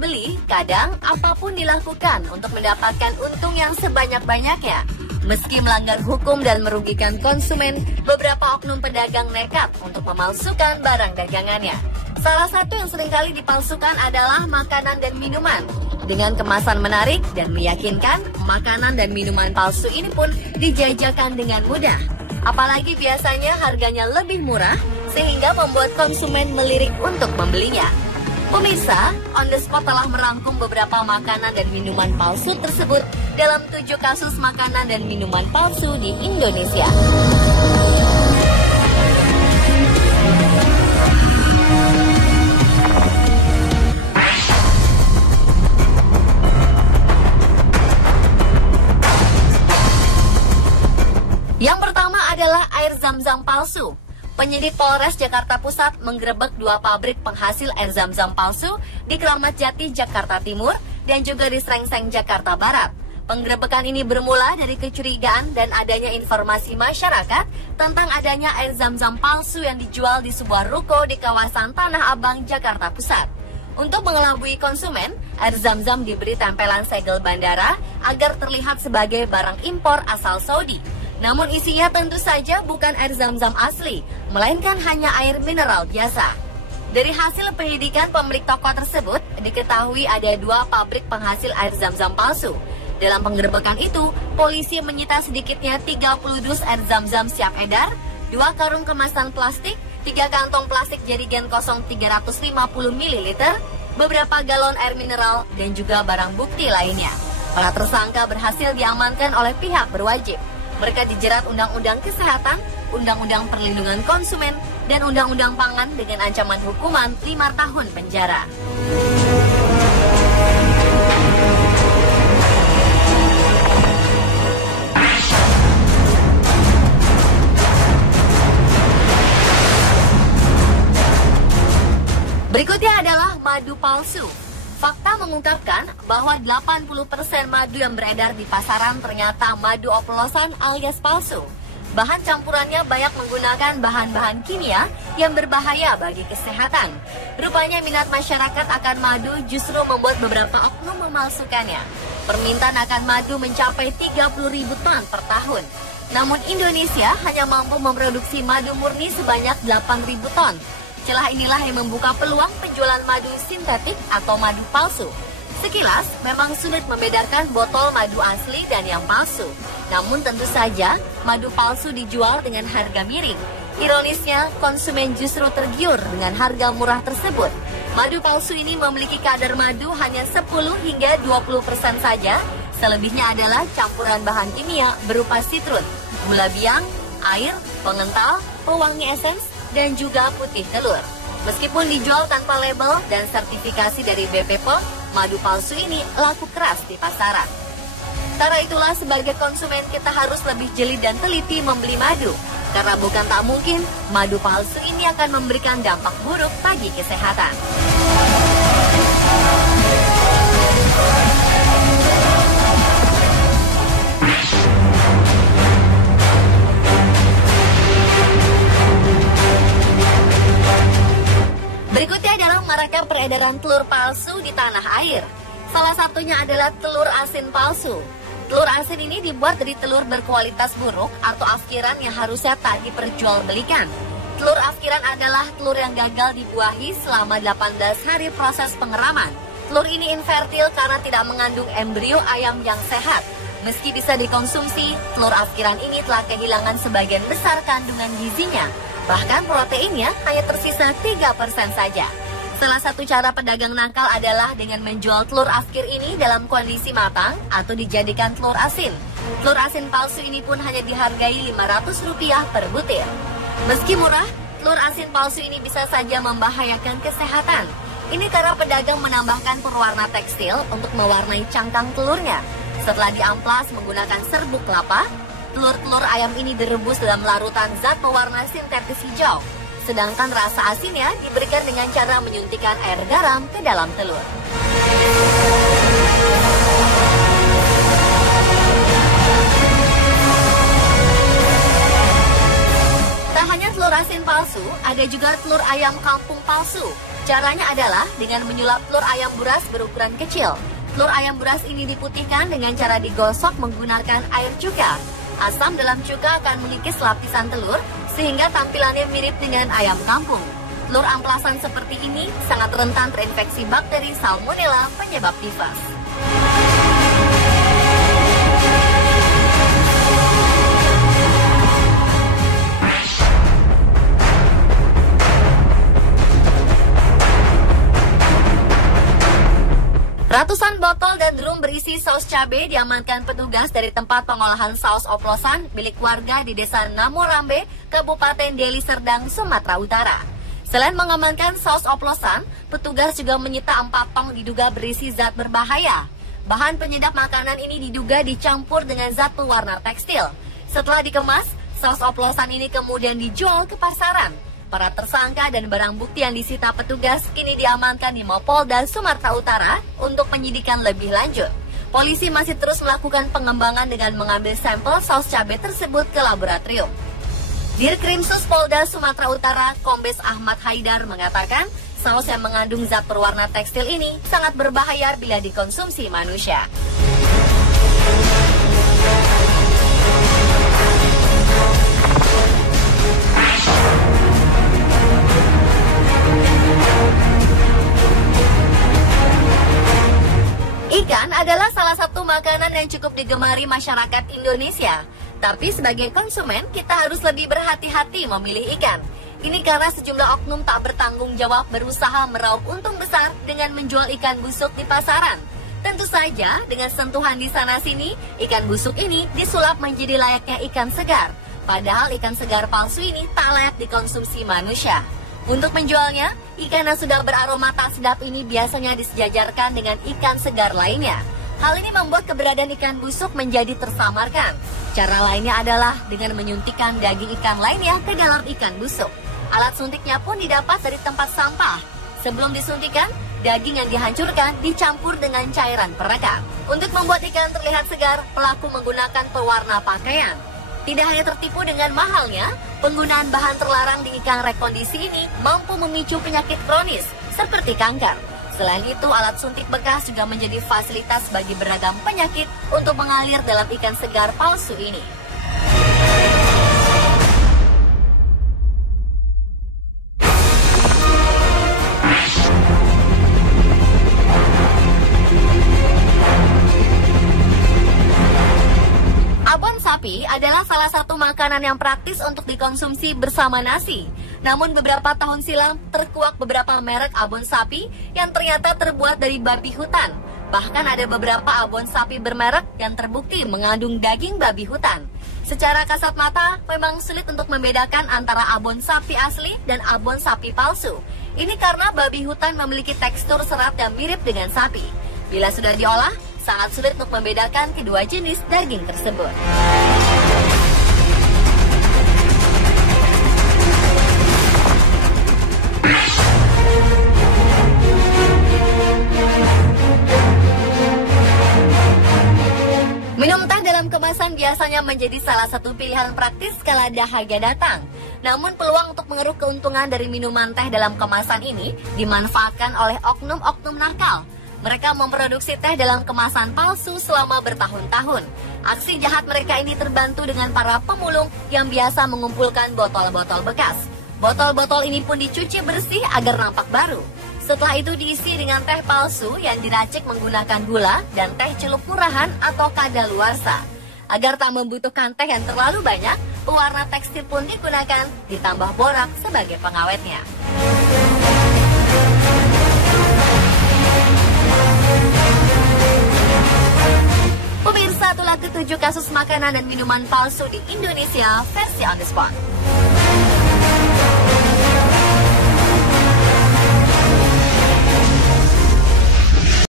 pembeli, kadang apapun dilakukan untuk mendapatkan untung yang sebanyak-banyaknya. Meski melanggar hukum dan merugikan konsumen, beberapa oknum pedagang nekat untuk memalsukan barang dagangannya. Salah satu yang seringkali dipalsukan adalah makanan dan minuman. Dengan kemasan menarik dan meyakinkan, makanan dan minuman palsu ini pun dijajakan dengan mudah. Apalagi biasanya harganya lebih murah, sehingga membuat konsumen melirik untuk membelinya. Pemirsa, On The Spot telah merangkum beberapa makanan dan minuman palsu tersebut dalam 7 kasus makanan dan minuman palsu di Indonesia. Yang pertama adalah air zam-zam palsu. Penyidik Polres Jakarta Pusat menggerebek 2 pabrik penghasil air zam-zam palsu di Kramat Jati, Jakarta Timur, dan juga di Srengseng, Jakarta Barat. Penggerebekan ini bermula dari kecurigaan dan adanya informasi masyarakat tentang adanya air zam-zam palsu yang dijual di sebuah ruko di kawasan Tanah Abang, Jakarta Pusat. Untuk mengelabui konsumen, air zam-zam diberi tempelan segel bandara agar terlihat sebagai barang impor asal Saudi. Namun isinya tentu saja bukan air zam-zam asli, melainkan hanya air mineral biasa. Dari hasil penyidikan pemilik toko tersebut, diketahui ada 2 pabrik penghasil air zam-zam palsu. Dalam penggerebekan itu, polisi menyita sedikitnya 30 dus air zam-zam siap edar, 2 karung kemasan plastik, 3 kantong plastik jerigen kosong 350 ml, beberapa galon air mineral, dan juga barang bukti lainnya. Para tersangka berhasil diamankan oleh pihak berwajib. Mereka dijerat Undang-Undang Kesehatan, Undang-Undang Perlindungan Konsumen, dan Undang-Undang Pangan dengan ancaman hukuman 5 tahun penjara. Berikutnya adalah madu palsu. Fakta mengungkapkan bahwa 80% madu yang beredar di pasaran ternyata madu oplosan alias palsu. Bahan campurannya banyak menggunakan bahan-bahan kimia yang berbahaya bagi kesehatan. Rupanya minat masyarakat akan madu justru membuat beberapa oknum memalsukannya. Permintaan akan madu mencapai 30.000 ton per tahun. Namun Indonesia hanya mampu memproduksi madu murni sebanyak 8.000 ton. Celah inilah yang membuka peluang penjualan madu sintetik atau madu palsu. Sekilas, memang sulit membedakan botol madu asli dan yang palsu. Namun tentu saja, madu palsu dijual dengan harga miring. Ironisnya, konsumen justru tergiur dengan harga murah tersebut. Madu palsu ini memiliki kadar madu hanya 10 hingga 20% saja. Selebihnya adalah campuran bahan kimia berupa sitrun, gula biang, air, pengental, pewangi esens, dan juga putih telur. Meskipun dijual tanpa label dan sertifikasi dari BP POM, madu palsu ini laku keras di pasaran. Karena itulah sebagai konsumen kita harus lebih jeli dan teliti membeli madu. Karena bukan tak mungkin madu palsu ini akan memberikan dampak buruk bagi kesehatan. Berikutnya adalah maraknya peredaran telur palsu di tanah air. Salah satunya adalah telur asin palsu. Telur asin ini dibuat dari telur berkualitas buruk atau afkiran yang harusnya tak diperjualbelikan. Telur afkiran adalah telur yang gagal dibuahi selama 18 hari proses pengeraman. Telur ini infertil karena tidak mengandung embrio ayam yang sehat. Meski bisa dikonsumsi, telur afkiran ini telah kehilangan sebagian besar kandungan gizinya. Bahkan proteinnya hanya tersisa 3% saja. Salah satu cara pedagang nakal adalah dengan menjual telur afkir ini dalam kondisi matang atau dijadikan telur asin. Telur asin palsu ini pun hanya dihargai Rp500 per butir. Meski murah, telur asin palsu ini bisa saja membahayakan kesehatan. Ini karena pedagang menambahkan pewarna tekstil untuk mewarnai cangkang telurnya. Setelah diamplas menggunakan serbuk kelapa, telur-telur ayam ini direbus dalam larutan zat pewarna sintetis hijau. Sedangkan rasa asinnya diberikan dengan cara menyuntikkan air garam ke dalam telur. Tak hanya telur asin palsu, ada juga telur ayam kampung palsu. Caranya adalah dengan menyulap telur ayam buras berukuran kecil. Telur ayam buras ini diputihkan dengan cara digosok menggunakan air cuka. Asam dalam cuka akan mengikis lapisan telur sehingga tampilannya mirip dengan ayam kampung. Telur amplasan seperti ini sangat rentan terinfeksi bakteri Salmonella penyebab tifus. Ratusan botol dan drum berisi saus cabai diamankan petugas dari tempat pengolahan saus oplosan milik warga di Desa Namorambe, Kabupaten Deli Serdang, Sumatera Utara. Selain mengamankan saus oplosan, petugas juga menyita 4 tong diduga berisi zat berbahaya. Bahan penyedap makanan ini diduga dicampur dengan zat pewarna tekstil. Setelah dikemas, saus oplosan ini kemudian dijual ke pasaran. Para tersangka dan barang bukti yang disita petugas kini diamankan di Mapolda Sumatera Utara untuk penyidikan lebih lanjut. Polisi masih terus melakukan pengembangan dengan mengambil sampel saus cabai tersebut ke laboratorium. Dirkrimsus Polda Sumatera Utara, Kombes Ahmad Haidar mengatakan, saus yang mengandung zat berwarna tekstil ini sangat berbahaya bila dikonsumsi manusia. Ikan adalah salah satu makanan yang cukup digemari masyarakat Indonesia. Tapi sebagai konsumen, kita harus lebih berhati-hati memilih ikan. Ini karena sejumlah oknum tak bertanggung jawab berusaha meraup untung besar dengan menjual ikan busuk di pasaran. Tentu saja, dengan sentuhan di sana-sini, ikan busuk ini disulap menjadi layaknya ikan segar. Padahal ikan segar palsu ini tak layak dikonsumsi manusia. Untuk menjualnya, ikan yang sudah beraroma tak sedap ini biasanya disejajarkan dengan ikan segar lainnya. Hal ini membuat keberadaan ikan busuk menjadi tersamarkan. Cara lainnya adalah dengan menyuntikkan daging ikan lainnya ke dalam ikan busuk. Alat suntiknya pun didapat dari tempat sampah. Sebelum disuntikan, daging yang dihancurkan dicampur dengan cairan perekat. Untuk membuat ikan terlihat segar, pelaku menggunakan pewarna pakaian. Tidak hanya tertipu dengan mahalnya, penggunaan bahan terlarang di ikan rekondisi ini mampu memicu penyakit kronis seperti kanker. Selain itu, alat suntik bekas juga menjadi fasilitas bagi beragam penyakit untuk mengalir dalam ikan segar palsu ini. Abon sapi adalah salah satu makanan yang praktis untuk dikonsumsi bersama nasi. Namun beberapa tahun silam terkuak beberapa merek abon sapi yang ternyata terbuat dari babi hutan. Bahkan ada beberapa abon sapi bermerek yang terbukti mengandung daging babi hutan. Secara kasat mata memang sulit untuk membedakan antara abon sapi asli dan abon sapi palsu. Ini karena babi hutan memiliki tekstur serat yang mirip dengan sapi. Bila sudah diolah, sangat sulit untuk membedakan kedua jenis daging tersebut. Minum teh dalam kemasan biasanya menjadi salah satu pilihan praktis kala dahaga datang. Namun peluang untuk mengeruk keuntungan dari minuman teh dalam kemasan ini dimanfaatkan oleh oknum-oknum nakal. Mereka memproduksi teh dalam kemasan palsu selama bertahun-tahun. Aksi jahat mereka ini terbantu dengan para pemulung yang biasa mengumpulkan botol-botol bekas. Botol-botol ini pun dicuci bersih agar nampak baru. Setelah itu diisi dengan teh palsu yang diracik menggunakan gula dan teh celup murahan atau kadaluarsa. Agar tak membutuhkan teh yang terlalu banyak, pewarna tekstil pun digunakan, ditambah borak sebagai pengawetnya. Pemirsa, itulah ketujuh kasus makanan dan minuman palsu di Indonesia versi On The Spot.